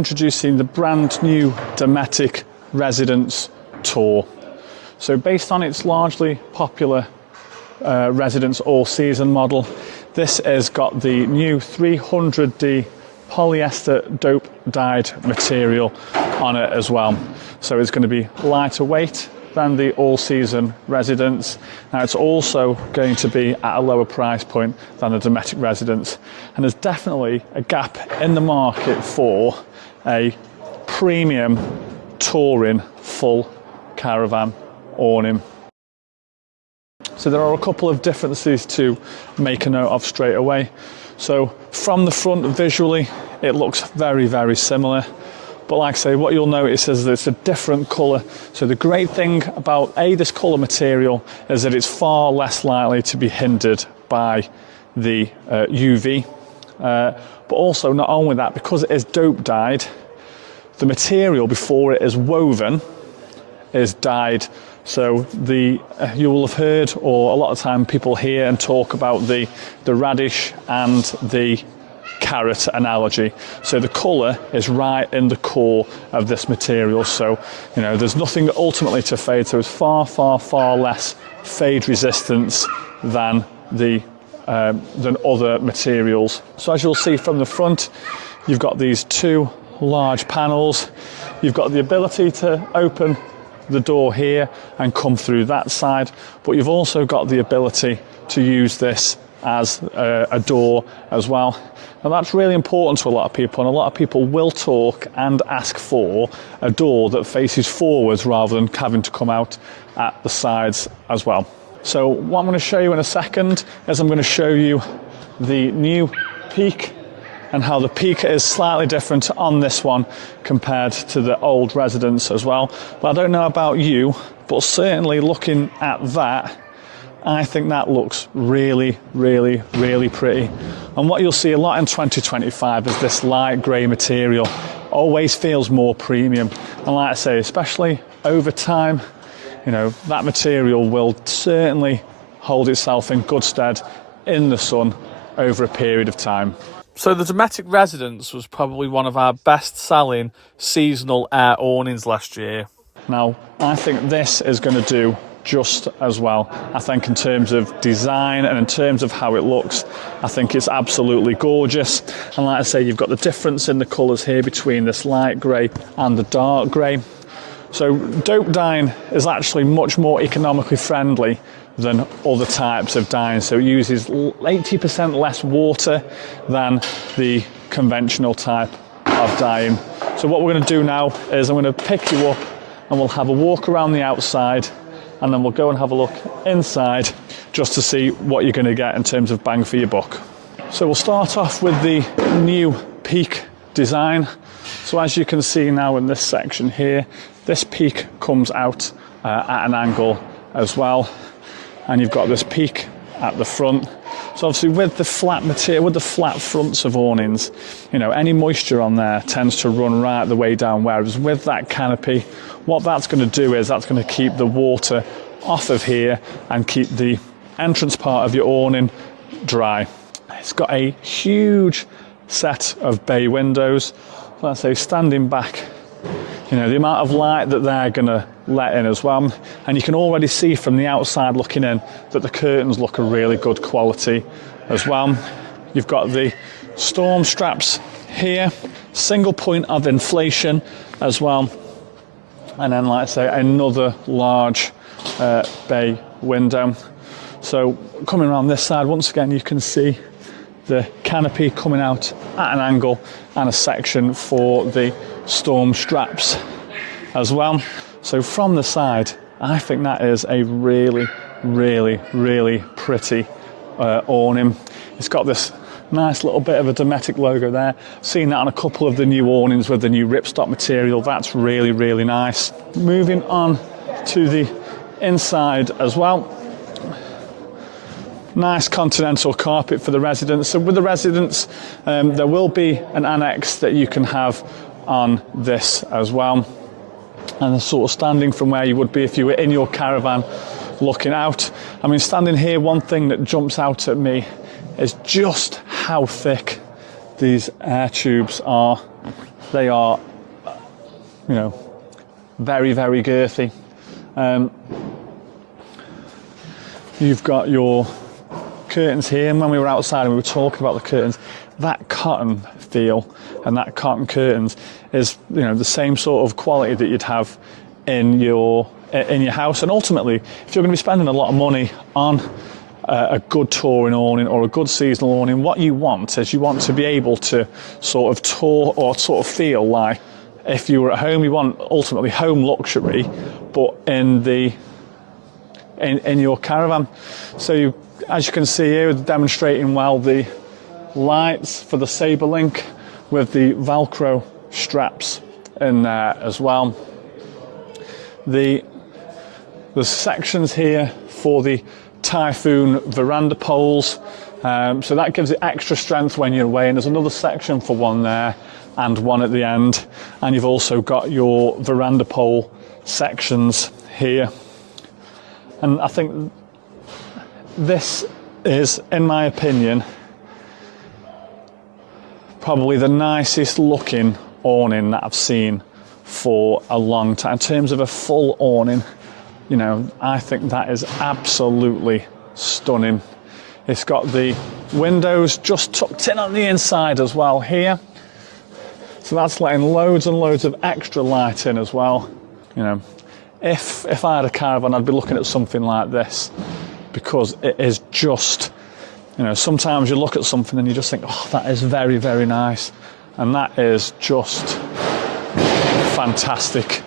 Introducing the brand new Dometic Residence Tour. So based on its largely popular Residence all-season model, this has got the new 300D polyester dope dyed material on it as well. So it's going to be lighter weight than the all-season Residence. Now it's also going to be at a lower price point than the Dometic Residence, and there's definitely a gap in the market for a premium touring full caravan awning. So there are a couple of differences to make a note of straight away. So from the front visually it looks very similar, but like I say, what you'll notice is that it's a different colour. So the great thing about this colour material is that it's far less likely to be hindered by the UV. But also, not only that, because it is dope dyed, the material before it is woven is dyed. So you will have heard, or a lot of time people hear and talk about the radish and the carrot analogy. So the colour is right in the core of this material. So, you know, there's nothing ultimately to fade. So it's far less fade resistance than other materials. So as you'll see from the front, you've got these two large panels. You've got the ability to open the door here and come through that side, but you've also got the ability to use this as a door as well. Now that's really important to a lot of people, and a lot of people will talk and ask for a door that faces forwards rather than having to come out at the sides as well. So what I'm going to show you in a second is I'm going to show you the new peak and how the peak is slightly different on this one compared to the old Residence as well. But I don't know about you, but certainly looking at that, I think that looks really pretty. And what you'll see a lot in 2025 is this light grey material always feels more premium. And like I say, especially over time, you know, that material will certainly hold itself in good stead in the sun over a period of time. So the Dometic Residence was probably one of our best-selling seasonal air awnings last year. Now, I think this is going to do just as well. I think in terms of design and in terms of how it looks, I think it's absolutely gorgeous. And like I say, you've got the difference in the colours here between this light grey and the dark grey. So dope dyeing is actually much more economically friendly than other types of dyeing. So it uses 80% less water than the conventional type of dyeing. So what we're going to do now is I'm going to pick you up and we'll have a walk around the outside, and then we'll go and have a look inside just to see what you're going to get in terms of bang for your buck. So we'll start off with the new peak design. So as you can see now in this section here, this peak comes out at an angle as well, and you've got this peak at the front. So obviously with the flat material, with the flat fronts of awnings, you know, any moisture on there tends to run right the way down, whereas with that canopy, what that's going to do is that's going to keep the water off of here and keep the entrance part of your awning dry. It's got a huge set of bay windows. Let's say standing back, you know, the amount of light that they're going to let in as well. And you can already see from the outside looking in that the curtains look a really good quality as well. You've got the storm straps here, single point of inflation as well. And then, like I say, another large bay window. So coming around this side, once again, you can see the canopy coming out at an angle and a section for the storm straps as well. So from the side, I think that is a really pretty awning. It's got this nice little bit of a Dometic logo there. Seen that on a couple of the new awnings with the new ripstop material. That's really nice. Moving on to the inside as well. Nice continental carpet for the Residence. So with the Residence, there will be an annex that you can have on this as well. And the sort of standing from where you would be if you were in your caravan looking out. I mean, standing here, one thing that jumps out at me is just how thick these air tubes are. They are, you know, very, very girthy. You've got your curtains here, and when we were outside and we were talking about the curtains, that cotton feel and that cotton curtains is, you know, the same sort of quality that you'd have in your house. And ultimately, if you're going to be spending a lot of money on a good touring awning or a good seasonal awning, what you want is you want to be able to sort of tour or sort of feel like if you were at home. You want ultimately home luxury, but in your caravan. So as you can see here, demonstrating well the lights for the Sabre Link with the Velcro straps in there as well. The sections here for the Typhoon veranda poles, so that gives it extra strength when you're away, and there's another section for one there and one at the end, and you've also got your veranda pole sections here. And I think this is, in my opinion, probably the nicest looking awning that I've seen for a long time. In terms of a full awning, you know, I think that is absolutely stunning. It's got the windows just tucked in on the inside as well here. So that's letting loads and loads of extra light in as well. You know, if I had a caravan, I'd be looking at something like this, because it is just, you know, sometimes you look at something and you just think, oh, that is very, very nice. And that is just fantastic.